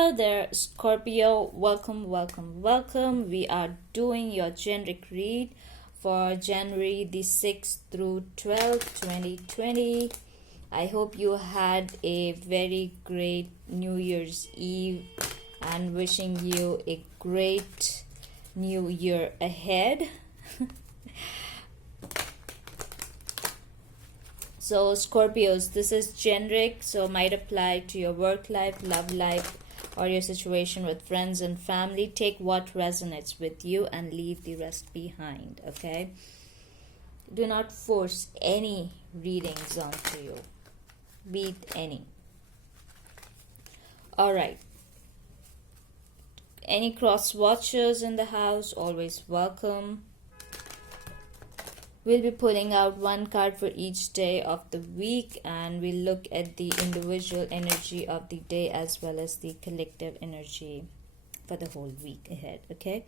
Hello there, Scorpio. Welcome. We are doing your generic read for January the 6th through 12th, 2020. I hope you had a very great New Year's Eve and wishing you a great new year ahead. So Scorpios, this is generic, so might apply to your work life, love life, or your situation with friends and family. Take what resonates with you and leave the rest behind, okay? Do not force any readings onto you. Be it any. Alright. Any cross watchers in the house, always welcome. We'll be pulling out one card for each day of the week, and we'll look at the individual energy of the day as well as the collective energy for the whole week ahead, okay?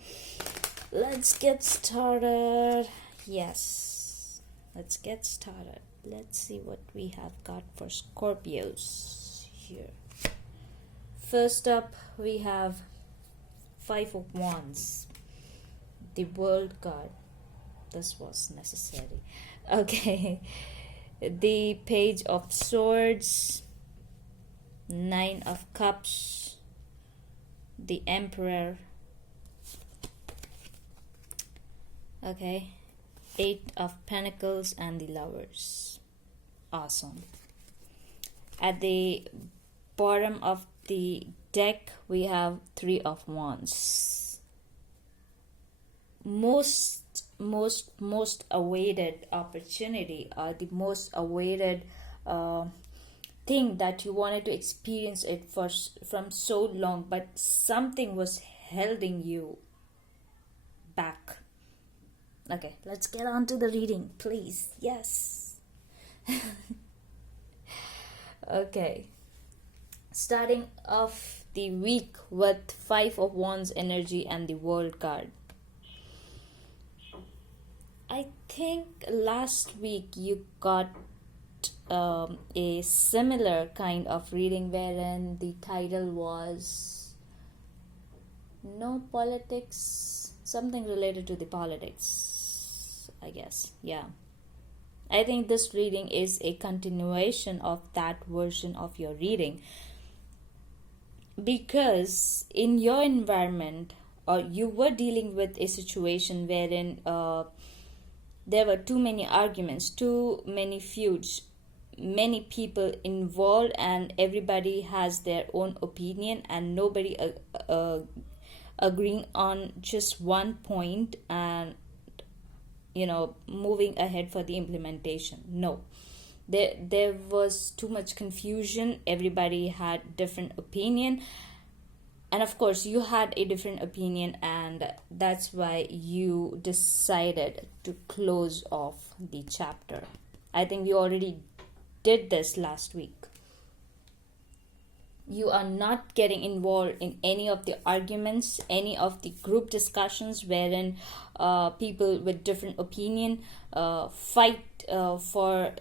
Let's get started. Yes, let's get started. Let's see what we have got for Scorpios here. First up, we have Five of Wands, the World card. This was necessary. Okay. The Page of Swords, Nine of Cups, the Emperor. Okay. Eight of Pentacles and the Lovers. Awesome. At the bottom of the deck, we have Three of Wands. Most awaited opportunity, or the most awaited thing that you wanted to experience it from so long, but something was holding you back. Okay, let's get on to the reading, please. Yes. Okay, starting off the week with Five of Wands energy and the World card. I think last week you got a similar kind of reading wherein the title was No Politics, something related to the politics, I guess. Yeah. I think this reading is a continuation of that version of your reading, because in your environment, or you were dealing with a situation wherein there were too many arguments, too many feuds, many people involved, and everybody has their own opinion and nobody agreeing on just one point and moving ahead for the implementation. No, there was too much confusion. Everybody had different opinion, and of course you had a different opinion, and that's why you decided to close off the chapter. I think we already did this last week. You are not getting involved in any of the arguments, any of the group discussions wherein people with different opinion fight for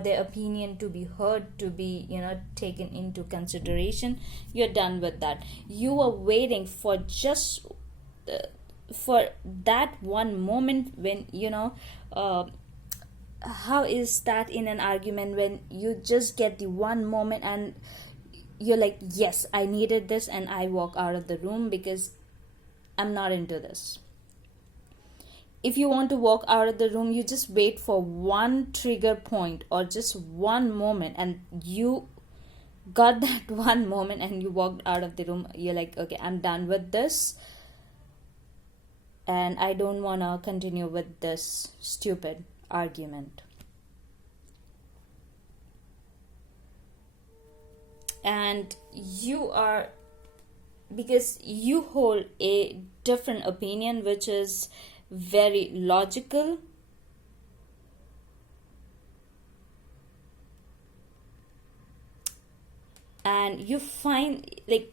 their opinion to be heard, to be taken into consideration. You're done with that. You are waiting for just for that one moment when how is that in an argument, when you just get the one moment and you're like, yes, I needed this, and I walk out of the room because I'm not into this. If you want to walk out of the room, you just wait for one trigger point or just one moment, and you got that one moment and you walked out of the room. You're like, okay, I'm done with this, and I don't want to continue with this stupid argument. And you are, because you hold a different opinion which is very logical, and you find, like,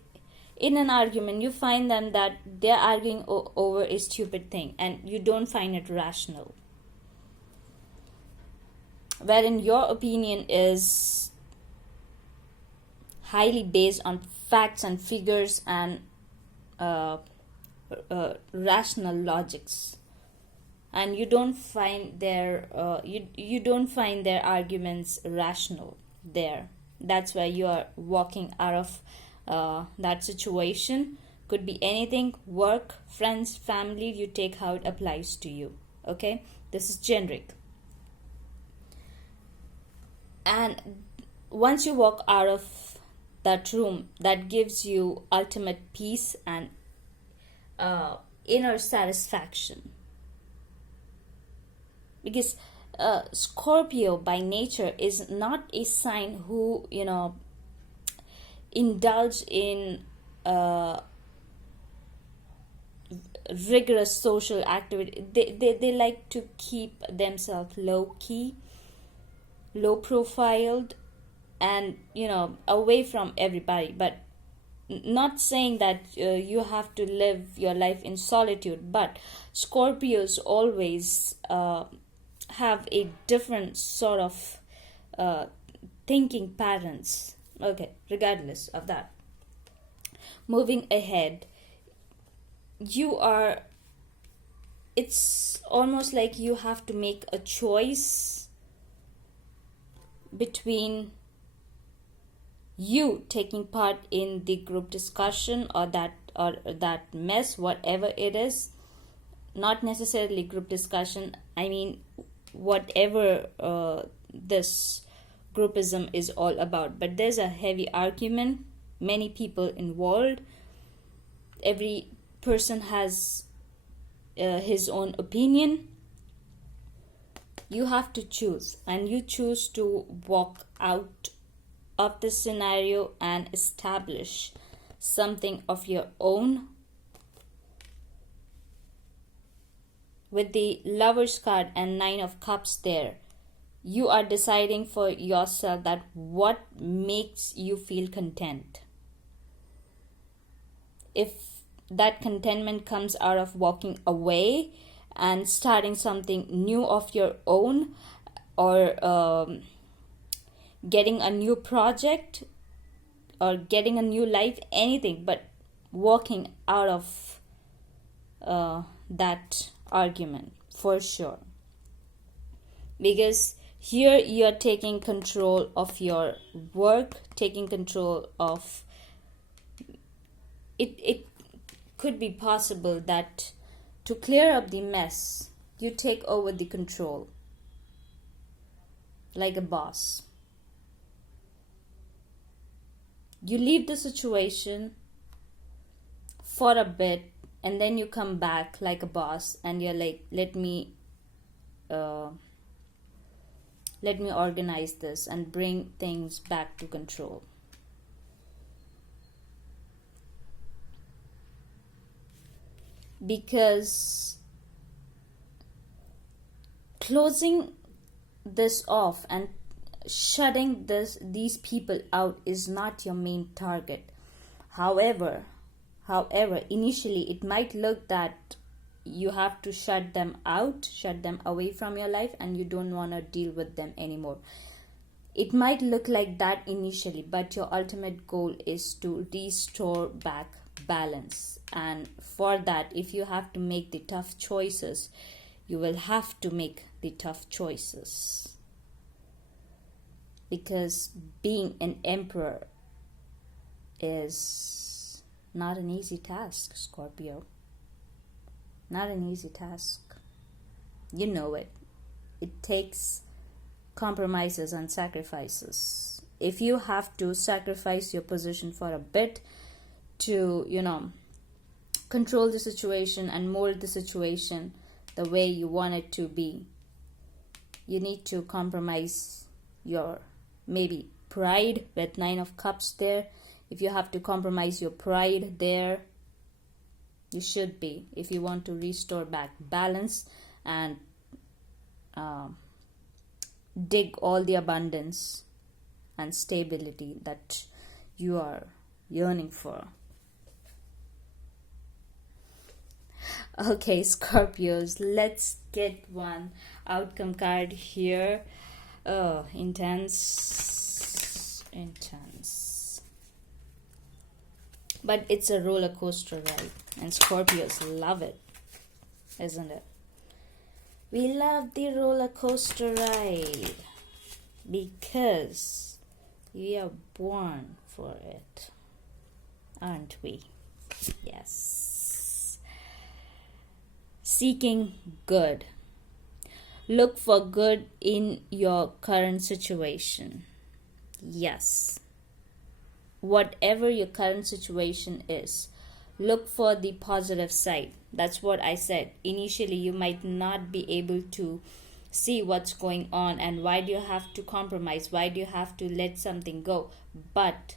in an argument you find them that they're arguing over a stupid thing, and you don't find it rational, wherein your opinion is highly based on facts and figures and rational logics, and you don't find their you don't find their arguments rational there. That's why you are walking out of that situation. Could be anything: work, friends, family. You take how it applies to you. Okay, this is generic. And once you walk out of that room, that gives you ultimate peace and inner satisfaction. Because Scorpio by nature is not a sign who, indulge in rigorous social activity. They like to keep themselves low key, low profiled, and away from everybody. But not saying that you have to live your life in solitude, but Scorpios always have a different sort of thinking patterns. Okay, regardless of that, moving ahead, it's almost like you have to make a choice between you taking part in the group discussion or that mess, whatever it is. Not necessarily group discussion, I mean whatever this groupism is all about. But there's a heavy argument, many people involved, every person has his own opinion. You have to choose, and you choose to walk out of the scenario and establish something of your own. With the Lover's card and Nine of Cups there, you are deciding for yourself that what makes you feel content. If that contentment comes out of walking away and starting something new of your own, or getting a new project, or getting a new life, anything, but walking out of that argument for sure. Because here you are taking control of your work, taking control of it. It could be possible that to clear up the mess, you take over the control like a boss. You leave the situation for a bit, and then you come back like a boss, and you're like, let me organize this and bring things back to control. Because closing this off and shutting these people out is not your main target. However, initially it might look that you have to shut them away from your life, and you don't want to deal with them anymore. It might look like that initially, but your ultimate goal is to restore back balance. And for that, if you have to make the tough choices, you will have to make the tough choices. Because being an emperor is not an easy task, Scorpio. Not an easy task. You know it. It takes compromises and sacrifices. If you have to sacrifice your position for a bit to, control the situation and mold the situation the way you want it to be, you need to compromise your maybe pride with Nine of Cups there. If you have to compromise your pride there, you should be, if you want to restore back balance and dig all the abundance and stability that you are yearning for. Okay, Scorpios, let's get one outcome card here. Oh, intense. But it's a roller coaster ride, and Scorpios love it, isn't it? We love the roller coaster ride because we are born for it, aren't we? Yes. Seeking good. Look for good in your current situation. Yes. Whatever your current situation is, look for the positive side. That's what I said. Initially, you might not be able to see what's going on and why do you have to compromise? Why do you have to let something go? But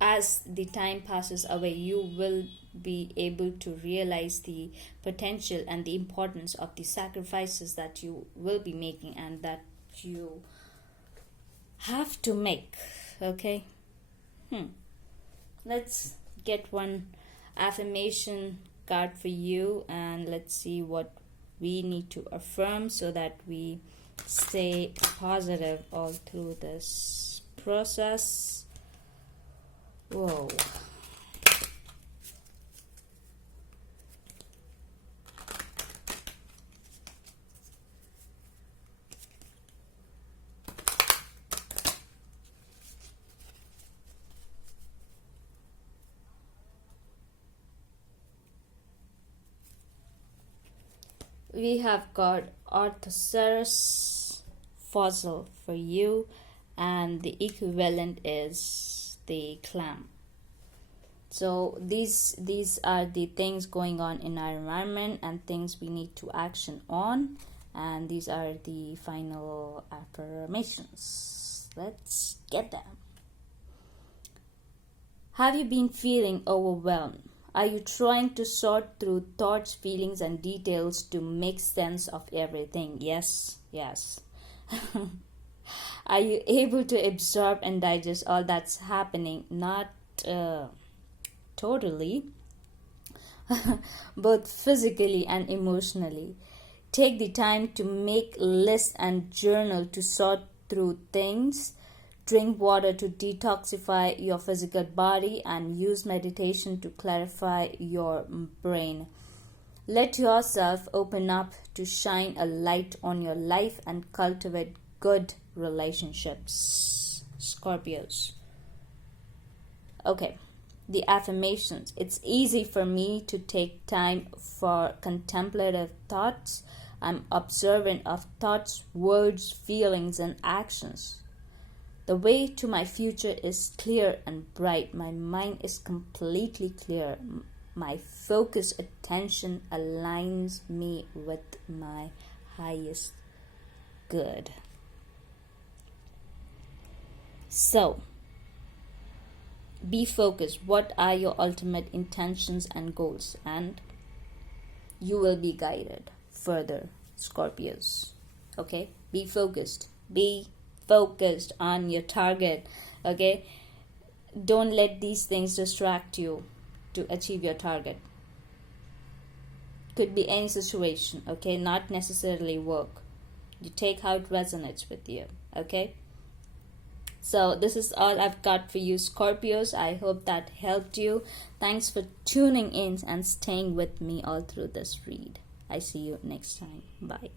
as the time passes away, you will be able to realize the potential and the importance of the sacrifices that you will be making and that you have to make. Okay? Let's get one affirmation card for you and let's see what we need to affirm so that we stay positive all through this process. Whoa. We have got Orthoceras fossil for you, and the equivalent is the clam. So these are the things going on in our environment and things we need to action on, and these are the final affirmations. Let's get them. Have you been feeling overwhelmed? Are you trying to sort through thoughts, feelings, and details to make sense of everything? Yes. Are you able to absorb and digest all that's happening? Not totally, both physically and emotionally. Take the time to make lists and journal to sort through things. Drink water to detoxify your physical body and use meditation to clarify your brain. Let yourself open up to shine a light on your life and cultivate good relationships. Scorpios. Okay, the affirmations. It's easy for me to take time for contemplative thoughts. I'm observant of thoughts, words, feelings, and actions. The way to my future is clear and bright. My mind is completely clear. My focused attention aligns me with my highest good. So, be focused. What are your ultimate intentions and goals? And you will be guided further, Scorpios. Okay? Be focused. Be focused on your target. Okay? Don't let these things distract you to achieve your target. Could be any situation, okay? Not necessarily work. You take how it resonates with you, okay? So this is all I've got for you, Scorpios. I hope that helped you. Thanks for tuning in and staying with me all through this read. I see you next time. Bye.